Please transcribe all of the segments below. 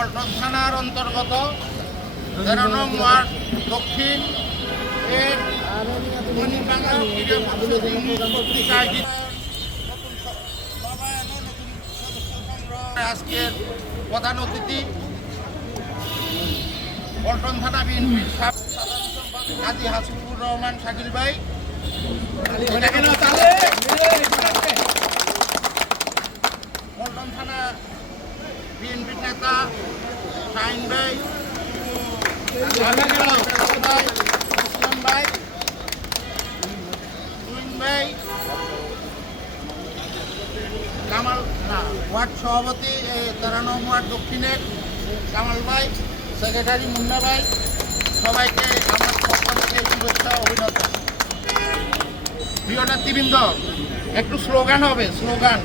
পল্টন থানার অন্তর্গত 13 নং ওয়ার্ড দক্ষিণ এর মণিবাঙ্গা ক্রীড়া পরিষদ কর্তৃক আয়োজিত আজকের প্রধান অতিথি পল্টন থানা বিএনপির সাধারণ সম্পাদক কাজী হাসিবুর রহমান শাকিল ভাই, পল্টন থানা বিএনপির নেতা শাহিন ভাই, ইসলাম ভাই, তুহিন ভাই, কামাল ওয়ার্ড সভাপতি 13 নং ওয়ার্ড দক্ষিণের কামাল ভাই, সেক্রেটারি মুন্না ভাই, সবাইকে আমার পক্ষ থেকে শুভেচ্ছা অভিনন্দন। প্রিয় নেতৃবৃন্দ, একটু স্লোগান হবে, স্লোগান।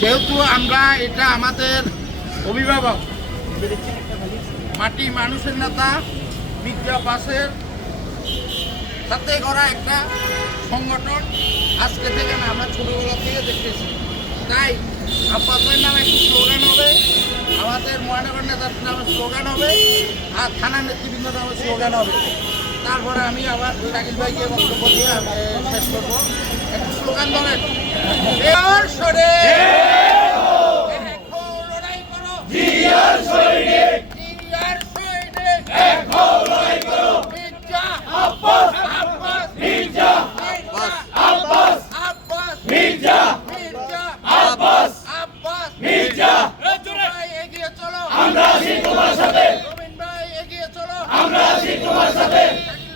যেহেতু আমরা এটা আমাদের অভিভাবক, মাটি মানুষের নেতা মির্জা আব্বাসের সাথে করা একটা সংগঠন, আজকে থেকে না আমরা ছোটোবেলা থেকে দেখতেছি। তাই আব্বাসের নামে একটু স্লোগান হবে, আমাদের মহানগর নেতার নামে স্লোগান হবে, আর থানা নেতৃবৃন্দ নামে স্লোগান হবে। তারপরে আমি আবার শাকিল ভাইকে বক্তব্য দিয়ে শেষ করবো। একটু স্লোগান বলেন। আমরা আছি তোমার সাথে, এগিয়ে চলো, আমরা আছি তোমার সাথে,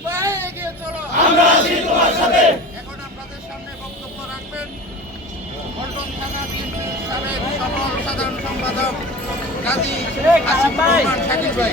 ভাই এগিয়ে চলো, আমরা আছি তোমার সাথে। এখন আপনাদের সামনে বক্তব্য রাখবেন পল্টন থানা বিএনপির সাবেক সকল সাধারণ সম্পাদক কাজী হাসিবুর রহমান শাকিল ভাই।